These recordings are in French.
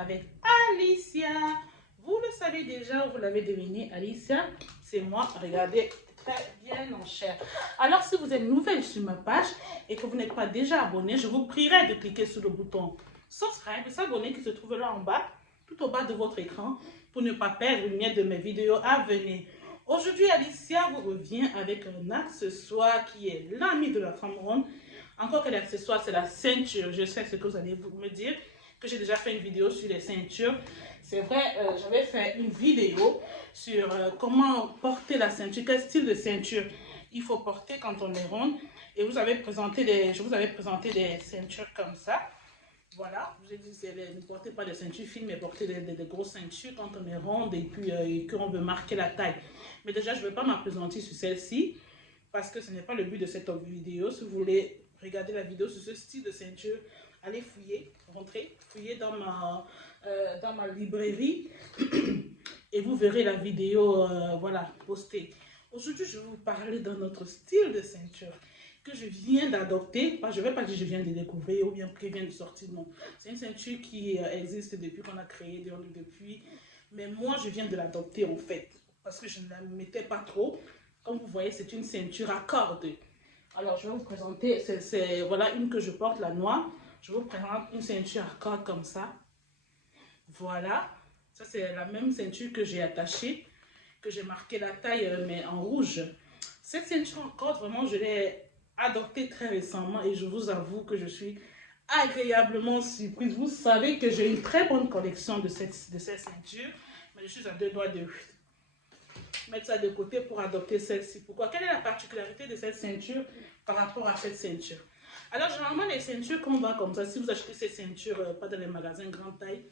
avec Alicia. Vous le savez déjà, vous l'avez deviné, Alicia, c'est moi. Regardez, très bien en chair. Alors, si vous êtes nouvelle sur ma page et que vous n'êtes pas déjà abonné, je vous prierai de cliquer sur le bouton subscribe et s'abonner qui se trouve là en bas, tout au bas de votre écran, pour ne pas perdre une miette de mes vidéos à venir. Aujourd'hui, Alicia vous revient avec un accessoire qui est l'ami de la femme ronde. Encore que l'accessoire, c'est la ceinture. Je sais ce que vous allez me dire, que j'ai déjà fait une vidéo sur les ceintures. C'est vrai, j'avais fait une vidéo sur comment porter la ceinture, quel style de ceinture il faut porter quand on est ronde. Et je vous avais présenté des ceintures comme ça. Voilà, je vous ai dit, ne portez pas des ceintures fines, mais portez des grosses ceintures quand on est ronde et puis qu'on veut marquer la taille. Mais déjà, je ne vais pas m'appesantir sur celle-ci parce que ce n'est pas le but de cette vidéo. Si vous voulez regarder la vidéo sur ce style de ceinture, allez fouiller, rentrez, fouillez dans ma librairie et vous verrez la vidéo voilà, postée. Aujourd'hui, je vais vous parler d'un autre style de ceinture que je viens d'adopter. Je ne vais pas dire que je viens de découvrir ou bien qui vient de sortir, non. C'est une ceinture qui existe depuis qu'on a créé, depuis. Mais moi, je viens de l'adopter en fait, parce que je ne la mettais pas trop. Comme vous voyez, c'est une ceinture à cordes. Alors, je vais vous présenter, voilà une que je porte, la noire. Je vous présente une ceinture à cordes comme ça. Voilà. Ça, c'est la même ceinture que j'ai attachée, que j'ai marqué la taille, mais en rouge. Cette ceinture à cordes, vraiment, je l'ai adoptée très récemment et je vous avoue que je suis agréablement surprise. Vous savez que j'ai une très bonne collection de cette ceinture, mais je suis à deux doigts de mettre ça de côté pour adopter celle-ci. Pourquoi? Quelle est la particularité de cette ceinture par rapport à cette ceinture? Alors, généralement, les ceintures qu'on voit comme ça, si vous achetez ces ceintures, pas dans les magasins grande taille,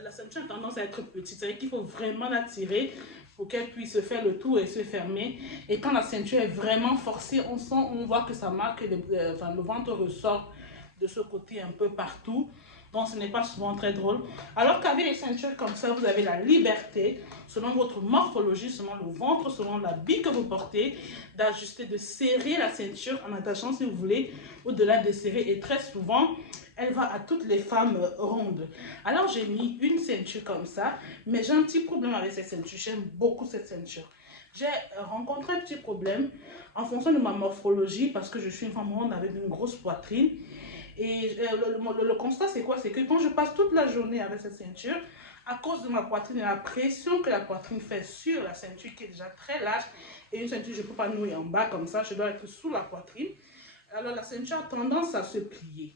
la ceinture a tendance à être petite. C'est-à-dire qu'il faut vraiment la tirer pour qu'elle puisse faire le tour et se fermer. Et quand la ceinture est vraiment forcée, on voit que ça marque, le ventre ressort de ce côté un peu partout. Donc, ce n'est pas souvent très drôle. Alors qu'avec les ceintures comme ça, vous avez la liberté, selon votre morphologie, selon le ventre, selon l'habit que vous portez, d'ajuster, de serrer la ceinture en attachant, si vous voulez, ou de la desserrer. Et très souvent, elle va à toutes les femmes rondes. Alors, j'ai mis une ceinture comme ça, mais j'ai un petit problème avec cette ceinture. J'aime beaucoup cette ceinture. J'ai rencontré un petit problème en fonction de ma morphologie, parce que je suis une femme ronde avec une grosse poitrine. Et le constat, c'est quoi? C'est que quand je passe toute la journée avec cette ceinture, à cause de ma poitrine et la pression que la poitrine fait sur la ceinture qui est déjà très large, et une ceinture, je ne peux pas nouer en bas comme ça, je dois être sous la poitrine. Alors la ceinture a tendance à se plier.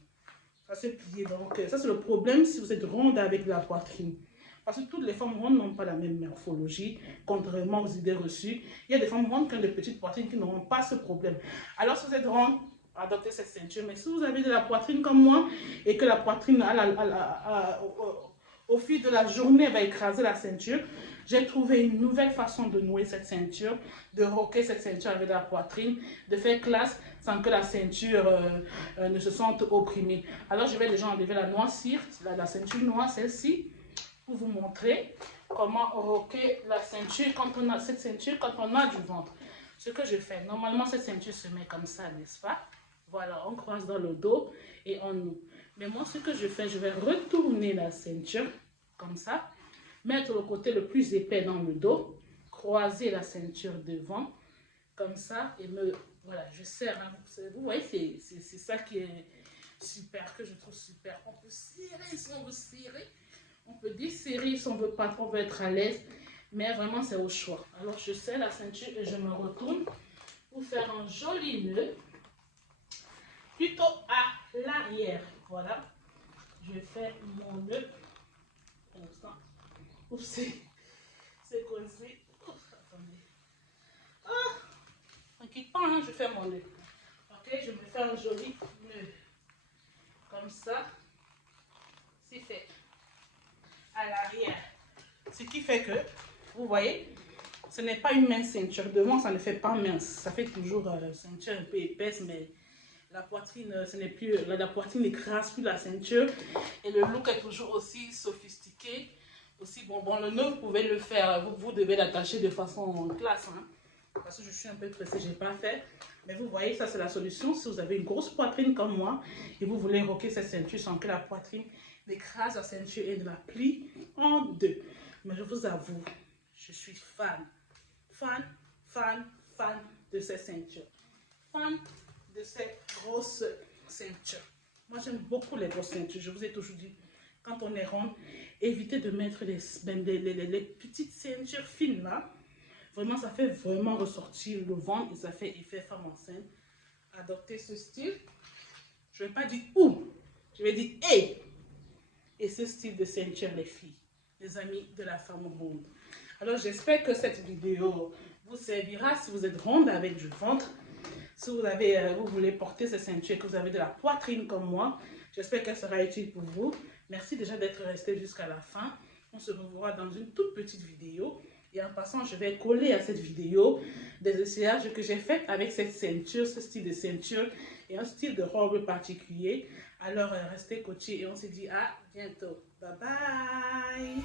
Donc ça c'est le problème si vous êtes ronde avec la poitrine. Parce que toutes les femmes rondes n'ont pas la même morphologie, contrairement aux idées reçues. Il y a des femmes rondes qui ont des petites poitrines qui n'auront pas ce problème. Alors si vous êtes ronde, adoptez cette ceinture. Mais si vous avez de la poitrine comme moi et que la poitrine au fil de la journée va écraser la ceinture, j'ai trouvé une nouvelle façon de nouer cette ceinture, de rocker cette ceinture avec la poitrine, de faire classe sans que la ceinture ne se sente opprimée. Alors je vais déjà enlever la noisir, la ceinture noire, celle-ci, pour vous montrer comment rocker la ceinture quand on a cette ceinture, quand on a du ventre. Ce que je fais, normalement cette ceinture se met comme ça, n'est-ce pas? Voilà, on croise dans le dos et on noue. Mais moi, ce que je fais, je vais retourner la ceinture comme ça, mettre le côté le plus épais dans le dos, croiser la ceinture devant, comme ça, et voilà, je serre. Hein. Vous voyez, c'est ça qui est super, que je trouve super. On peut serrer si on veut serrer, on peut desserrer si on veut pas, on veut être à l'aise, mais vraiment, c'est au choix. Alors, je serre la ceinture et je me retourne pour faire un joli nœud, plutôt à l'arrière. Voilà, je fais mon nœud comme ça. Oups, c'est coincé. Attendez. Ah, t'inquiète pas, hein, je fais mon nœud. Ok, je me fais un joli nœud. Comme ça, c'est fait. À l'arrière. Ce qui fait que, vous voyez, ce n'est pas une mince ceinture. Devant, ça ne fait pas mince. Ça fait toujours ceinture un peu épaisse, mais la poitrine, ce n'est plus, la poitrine n'écrase plus la ceinture. Et le look est toujours aussi sophistiqué. Aussi, bon, le nœud, vous pouvez le faire. Vous devez l'attacher de façon classe. Hein, parce que je suis un peu pressée, je n'ai pas fait. Mais vous voyez, ça c'est la solution. Si vous avez une grosse poitrine comme moi et vous voulez rocker cette ceinture sans que la poitrine écrase la ceinture et de la plie en deux. Mais je vous avoue, je suis fan de ces ceintures. Fan de ces grosses ceintures. Moi, j'aime beaucoup les grosses ceintures. Je vous ai toujours dit, quand on est ronde, évitez de mettre les petites ceintures fines là. Vraiment, ça fait vraiment ressortir le ventre et ça fait effet femme enceinte. Adoptez ce style. Je ne vais pas dire où, je vais dire hey. Et ce style de ceinture, les filles, les amis de la femme ronde. Alors, j'espère que cette vidéo vous servira si vous êtes ronde avec du ventre. Si vous voulez porter ces ceintures et que vous avez de la poitrine comme moi, j'espère qu'elle sera utile pour vous. Merci déjà d'être resté jusqu'à la fin. On se reverra dans une toute petite vidéo. Et en passant, je vais coller à cette vidéo des essayages que j'ai fait avec cette ceinture, ce style de ceinture et un style de robe particulier. Alors, restez coachés et on se dit à bientôt. Bye bye!